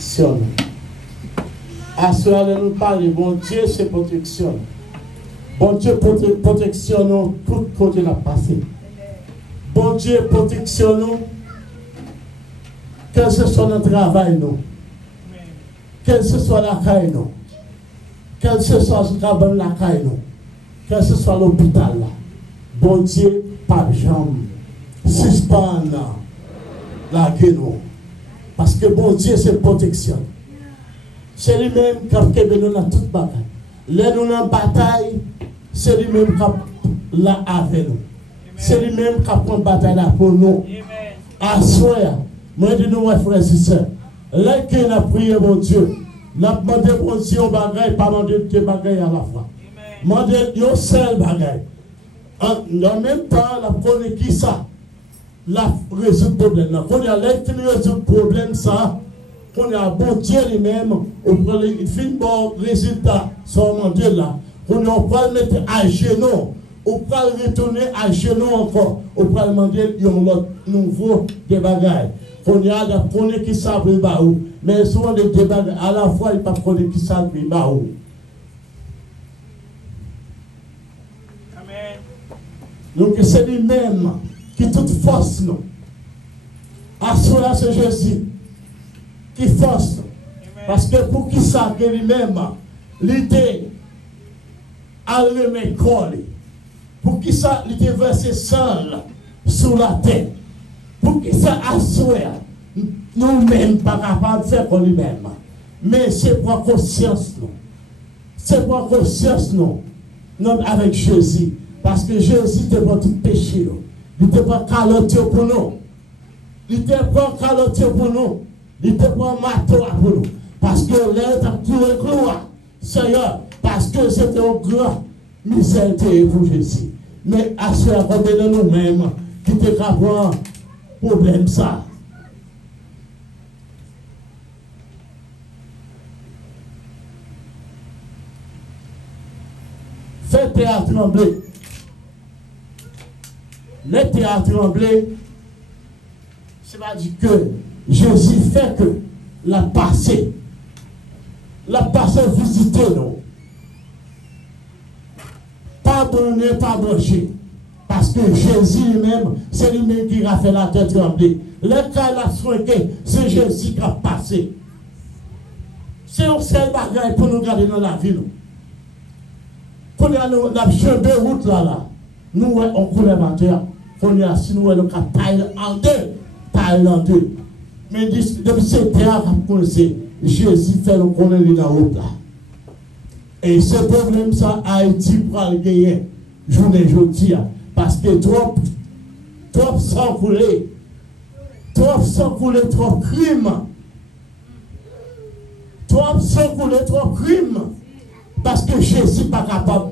protection. À ce moment nous parlons, bon Dieu, c'est protection. Bon Dieu, protection nous, tout côté la passé. Bon Dieu, protection nous, quel que soit notre travail, nous. Quel que soit la caille, nous. Quel que soit le cabane, la caille, nous. Quel que soit l'hôpital, là. Bon Dieu, pas de jambes. Suspend la gueule. Parce que bon Dieu, c'est protection. C'est lui-même qui a fait dans toute bataille. Là, nous en bataille, c'est lui-même qui a là avec nous. C'est lui-même qui a pris bataille là pour nous. À soi, moi, je dis nous, frères et sœurs, là, qu'on a prié, mon Dieu, nous avons demandé, mon Dieu, au bagage, pas demandé deux bagages à la fois. Demandé un seul bagage. En même temps, la connaît qui ça? La résoudre le problème. Quand il y a résoudre le problème, ça, quand il y a bon Dieu lui-même, il fait un bon résultat, son Dieu là. Quand on peut le mettre à genoux, on peut le retourner à genoux encore, on peut le demander un nouveau des bagages. Quand il y a la connaît qui ça, mais souvent des bagages, à la fois, il ne peut pas connaître qui ça, donc c'est lui-même qui toute force nous. À cela c'est Jésus qui force nous. Parce que pour qui ça que lui-même l'idée à remettre corps. Pour qui ça l'idée versé seul sous la tête. Pour qui ça assoir nous-mêmes pas capables de faire pour lui-même. Mais c'est pour conscience nous. C'est pour conscience nous. Non avec Jésus. Parce que Jésus te prend tout péché. Il te prend calotte pour nous. Il te prend calotte pour nous. Il te prend marteau pour nous. Parce que l'air a tout le gloire. Seigneur, parce que c'est un grand miséricorde pour Jésus. Mais à ce côté de nous-mêmes, qui te prend problème ça. Fais théâtre trembler. Le théâtre tremblé, c'est pas dire que Jésus fait que la passé visiter nous. Pardonner, pas brancher. Parce que Jésus lui-même, c'est lui-même qui a fait la tête trembler. Le cas la soigné, c'est Jésus qui a passé. C'est un seul bagage pour nous garder dans la vie. Quand on a la chemin de route là, nous on coule la terre. On y a si nous le cas taille en deux. Mais depuis ce terre Jésus fait le connaître dans route là. Et ce problème ça Haïti pour le gagner journée aujourd'hui parce que trop sang coulé, trop crime. Trop sang coulé, trop crime. Parce que Jésus n'est pas capable.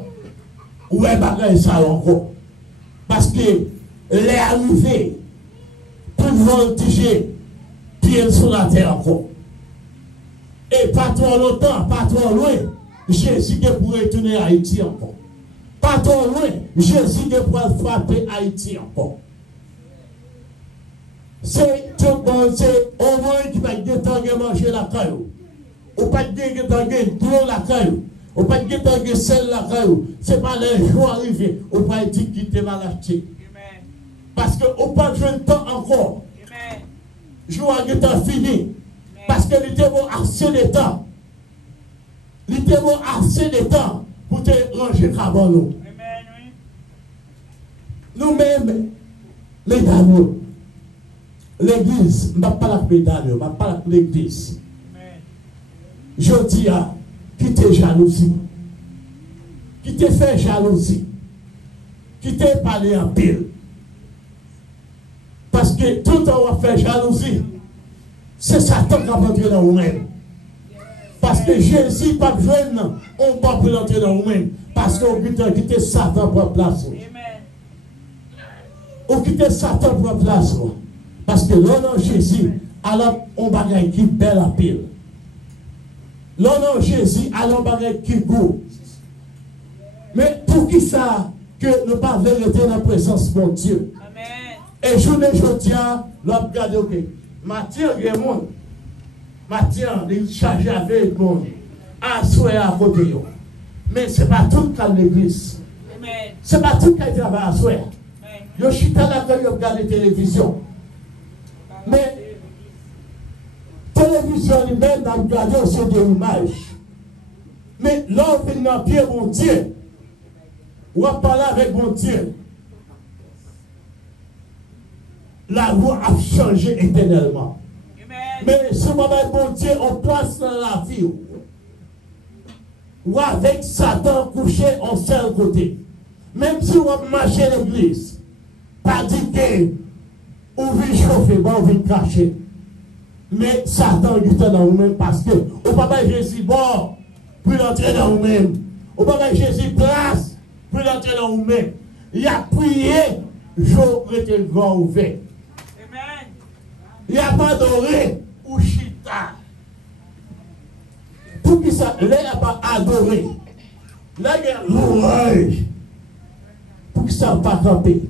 Ouais, bagaille ça encore. Parce que les arrivés pour voltiger pied sur la terre encore. Et pas trop longtemps, pas trop loin, Jésus pour retourner à Haïti encore. Pas trop loin, Jésus pour frapper Haïti encore. C'est tout bon, c'est au moins qui va détailler manger la caillou. Ou pas détailler de la caillou. Ou pas détailler celle la caillou. C'est pas les jours arrivés. Ou pas dire quitter la lâcheté. Parce que ou pas jouer le temps encore. Jour à temps fini. Parce que il était bon assez de temps. Il était bon assez de temps pour te ranger avant nous. Nous-mêmes, les dames, l'église, je ne parle pas de pédale, je ne parle pas de l'église. Je dis à qui te jalousie, qui te fait jalousie, qui te parlé en pile. Parce que tout le temps on fait jalousie, c'est Satan qui va entrer dans vous-même. Parce que Jésus n'est pas jeune, on ne peut plus entrer dans vous-même. Parce qu'on quitte Satan pour place. On quitte Satan pour place. Parce que l'on a Jésus, alors on bagaille qui belle à pile. L'on a Jésus, alors on bagaille qui goût. Mais pour qui ça que ne pas vérité dans la présence de mon Dieu? Amen. Et journée aujourd'hui, l'on regarde, ok, Mathieu Raymond, Matin, il chargé avec mon assoé à côté. Mais ce n'est pas tout qui a l'église. Ce n'est pas tout qui a travaillé à soi. Je suis là quand je regarde la télévision. Mais la télévision lui-même a regardé aussi des images. Mais l'homme vient dans le pied, mon Dieu. On va parler avec mon Dieu. La loi a changé éternellement. Mais ce moment, mon Dieu, on place dans la vie. Ou avec Satan couché en seul côté. Même si on marche à l'église, pas dit que on vient chauffer, on vient cacher. Mais Satan est dans nous-mêmes parce que on ne peut pas Jésus bon pour l'entrer dans nous-mêmes. On ne peut pas Jésus place pour l'entrer dans nous-mêmes. Il a prié, jour était le grand ouvert. Il a pas adoré ou chita. Pour qui ça, là, il n'a pas adoré. Là, il y a l'ouvrage. Pour qui ça, pas camper.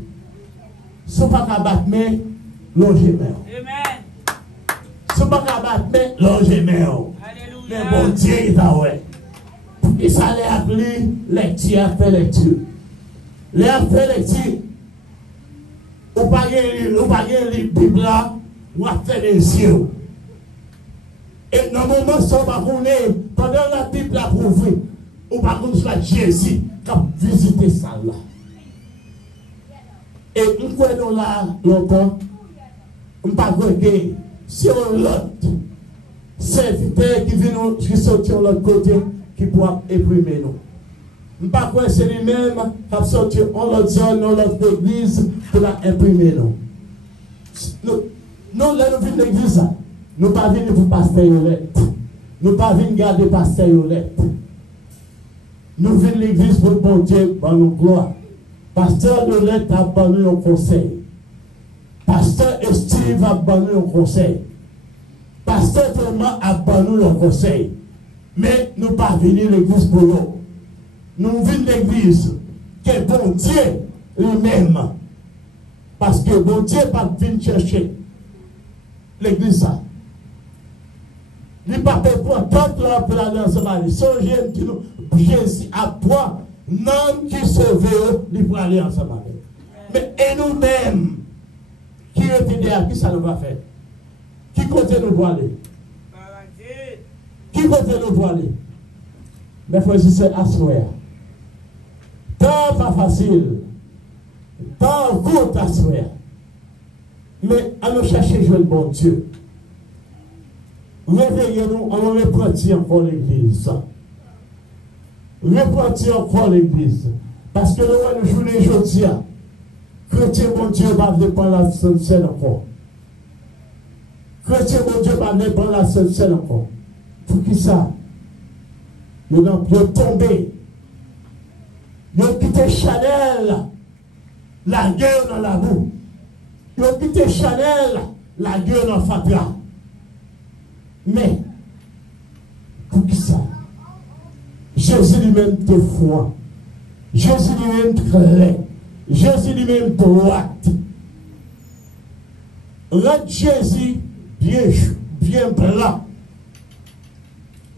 Si on ne peut pas battre, mais l'ongémeur. Si on ne peut pas battre, mais l'ongémeur. Mais bon Dieu, il a ouais. Pour qui ça, il a appelé lecture, a fait lecture. Il a fait lecture. On ne peut pas lire la Bible là, on a fait les yeux. Et dans le moment où on va pendant la Bible a prouvé, on va voir Jésus qui a visité ça là. Et nous croyons là longtemps, on ne va pas que si on l'autre serviteur qui vient qui sortir de l'autre côté, qui pourra éprimer nous. On ne va pas que c'est lui-même qui a sorti en l'autre zone, dans l'autre église, pour imprimer nous. Nous, là, nous venons de l'église. Nous ne pas venir pour pasteur Yolette. Nous ne pas venir garder pasteur Yolette. Nous venons de l'église pour le bon Dieu, pour nous gloire. Pasteur Yolette a banni un conseil. Pasteur Steve a banni un conseil. Pasteur Thomas a banni un conseil. Mais nous ne pas venir de l'église pour nous. Nous venons de l'église que bon Dieu lui-même. Parce que bon Dieu va venir chercher l'église. Il n'y a pas de point, tant là pour aller ensemble. Songez que Jésus a point, non qui se veut, il pour aller ensemble. Mais et nous-mêmes, qui est idéal, qui ça nous va faire? Qui côté nous doit aller? Qui côté nous doit aller? Mais il faut essayer d'asseoir. Tant pas facile, tant court asseoir. Mais à nous chercher jouer le bon Dieu. Réveillez-nous, on reprendit encore l'église. Reprendit encore l'église. Parce que nous jouons les aujourd'hui. Chrétien, mon Dieu, va venir prendre la Sainte Seine encore. Chrétien, mon Dieu, va venir prendre la Sainte Seine encore. Pour qui ça? Nous avons tombé. Nous avons quitté Chanel, la guerre dans la boue. Nous avons quitté Chanel, la guerre dans Fatra. Mais, pour qui ça? Jésus lui-même te foi. Jésus lui-même clair. Jésus lui-même droite. Rend Jésus bien blanc.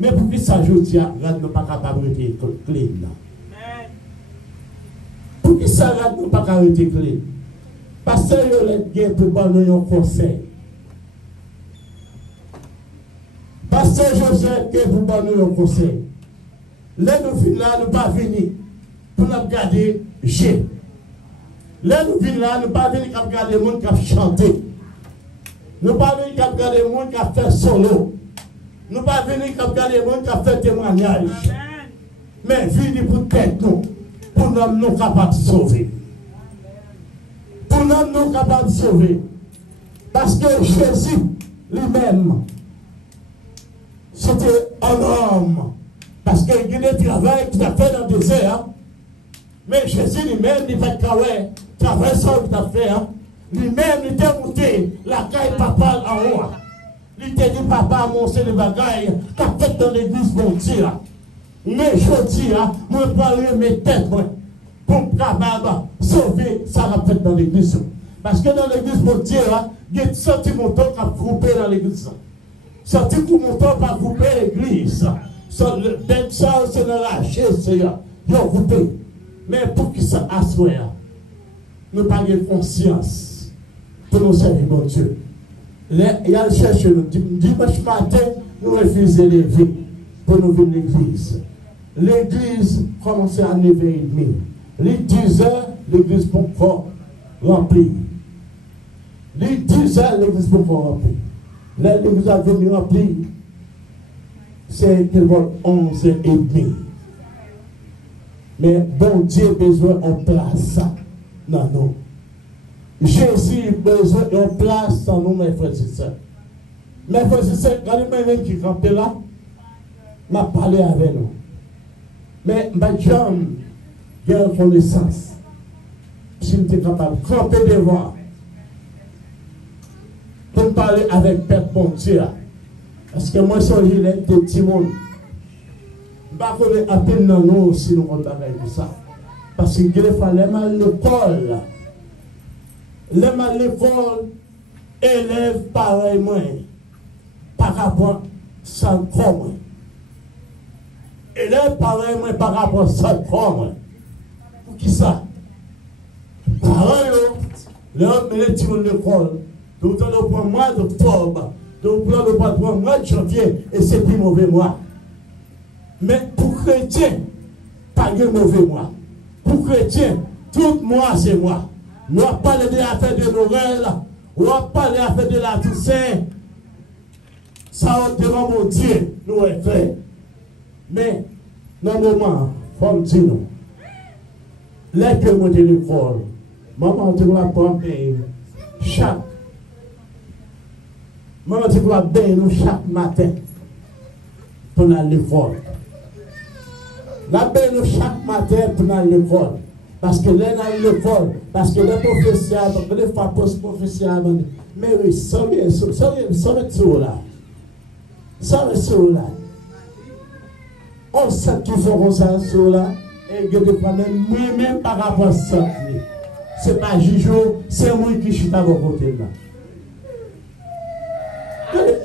Mais pour qui ça, je dis, rend nous pas capable de être clean. Pour qui ça, rend nous pas capable de être clean? Parce que il y a pour nous un conseil. Pasteur Joseph, qui vous donne un conseil. Là, nous venons là, nous ne pas venir pour nous regarder G. Là, nous venons là, nous ne pas venir pour regarder les gens qui ont chanté. Nous ne pas venir pour regarder les gens qui ont fait solo. Nous ne pas venir pour regarder les gens qui ont fait témoignage. Mais venir pour tête nous, pour nous capables de sauver. Pour nous capables de sauver. Parce que Jésus lui-même, c'était un homme. Parce qu'il y a des travail qu'il a fait dans le désert. Mais Jésus lui-même, il fait travail ça qu'il a fait. Lui-même, il était monté la caille papa en haut. Il était dit, papa, mon c'est le bagaille qu'a fait dans l'église, mon Dieu. Mais je dis, moi, je parle mes têtes, pour me sauver ça qu'a fait dans l'église. Parce que dans l'église, mon Dieu, il y a des sentiments qui ont groupé dans l'église. Sorti pour mon temps, pas couper l'église. Même ça, c'est dans la chaise, Seigneur. Ils ont coupé. Mais pour qu'ils s'assoient, nous n'avons pas de conscience pour nous servir, mon Dieu. Il y a le cherche, nous dimanche matin, nous refusons de lever pour nous venir à l'église. L'église commençait à 9h30. Les 10 heures, l'église pour encore remplie. Les 10 heures, l'église pour encore remplie. Là, l'église a venu remplie. C'est 11h30. Mais bon Dieu a besoin de place dans nous. Jésus a besoin de place dans nous, mes frères et sœurs. Mes frères et sœurs, quand les qui campent là, m'a parlé avec nous. Mais ma jambe, j'ai une connaissance. Si je suis capable de camper devant, pour me parler avec Père Pontier. Parce que moi, je suis un petit monde. Je ne vais pas connaître à peine dans nous si nous comptons avec ça. Parce que il fallait mal l'école. Les mal l'école, élève pareillement. Par rapport à ça, comme. Élève pareillement par rapport à ça, comme. Pour qui ça? Pareil, l'homme met les petits de l'école. Donc, on doit prendre mois d'octobre. Donc, on doit prendre mois de janvier. Et c'est plus mauvais mois. Mais pour chrétien, pas de mauvais mois. Pour chrétien, tout mois c'est mois. Nous avons parlé de l'affaire de Noël. Nous avons parlé de l'affaire de la Toussaint. Ça, devant mon Dieu, nous est fait. Mais, dans le moment, il faut me dire nous. Là que moi de l'école, maman, tu vas prendre chaque. Maman, tu vas bien nous chaque matin pour aller à l'école. La paix nous chaque matin pour aller à l'école. Parce que là, dans l'école, parce que les professeurs, parce que les femmes post-professeurs, mais oui, ça va être là. Ça va être là. On sait qu'ils font ça là. Et il y a des problèmes, moi-même par rapport à ça. Ce n'est pas Jijo, c'est moi qui suis à vos côtés là.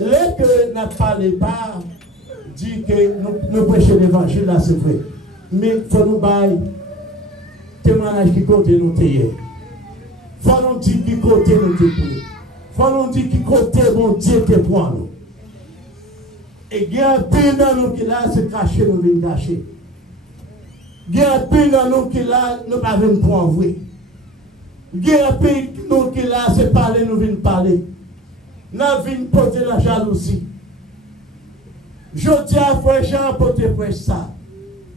Là que nous parlons pas, dit que nous prêchons l'évangile là, c'est vrai. Mais il faut nous bailler témoignage qui compte nous tailler. Il faut nous dire qui côté nous te prier. Il faut nous dire qui côté mon Dieu te prend nous. Et il y a un peu dans nous qui là, c'est caché, nous venons cacher. Il y a un peu dans nous qui là, nous ne venons pas avouer. Il y a un peu dans nous qui là, c'est parler, nous venons parler. Nous venons porter la jalousie. Je dis à frère Jean, porter frère ça.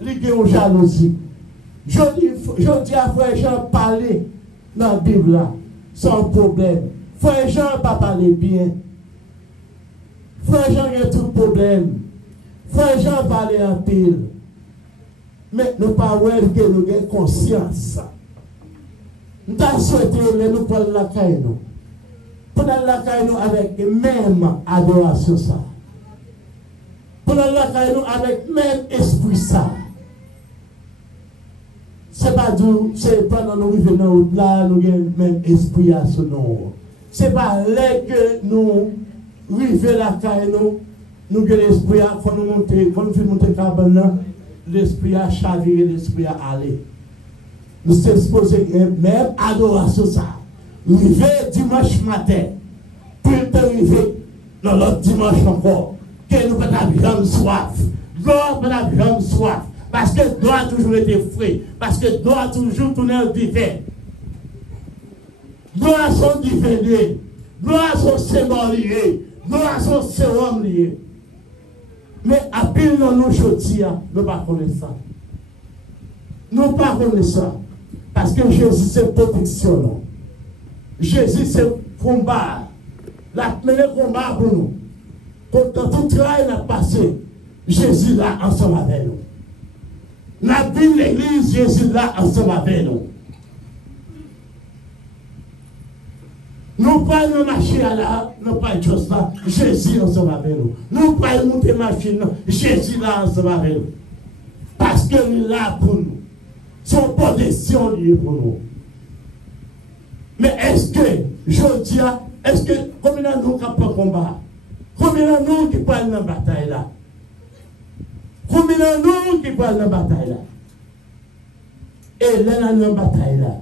Il y a une jalousie. Je dis à frère Jean, parler dans la Bible là, sans problème. Frère Jean ne pas parler bien. Frère Jean a tout problème. Frère Jean parle en pile. Mais nous ne pas que nous avons conscience. Nous avons souhaité que nous prenions la caille. Prenons la caille avec même adoration ça. Prenons la caille avec même esprit ça. C'est pas doux, c'est pendant nous venons là, nous avons même esprit à ce nom. C'est pas là que nous vivons la caille, nous avons l'esprit à, quand nous montons cabane, l'esprit à chavirer, l'esprit à aller. Nous sommes supposés même adoration ça. River dimanche matin, puis arriver dans l'autre dimanche encore, que nous pas bien soif. Gloire pas bien soif. Parce que l'eau a toujours été frais. Parce que l'eau a toujours tourné au divin. L'eau a son divin lié. L'eau a son sémor lié. L'eau a son sérum lié. Mais à pile dans nos choses, nous ne pas connaissons ça. Nous ne pas connaissons ça. Parce que Jésus, c'est protection. Non? Jésus, c'est combat. La meilleure combat pour nous. Quand tout travail n'a passé, Jésus là ensemble avec nous. La vie de l'église, Jésus là ensemble avec nous. Nous pas nous marcher là, nous pas chose là, Jésus ensemble avec nous. Nous pas monter machine, Jésus là ensemble avec nous. Parce que il est là pour nous. Son protection liée pour nous. Mais est-ce que, je dis, est-ce que, combien de nous avons combat? Combien de nous qui parlent dans la bataille là? Combien de nous qui parlent dans la bataille là? Et là, dans la bataille là,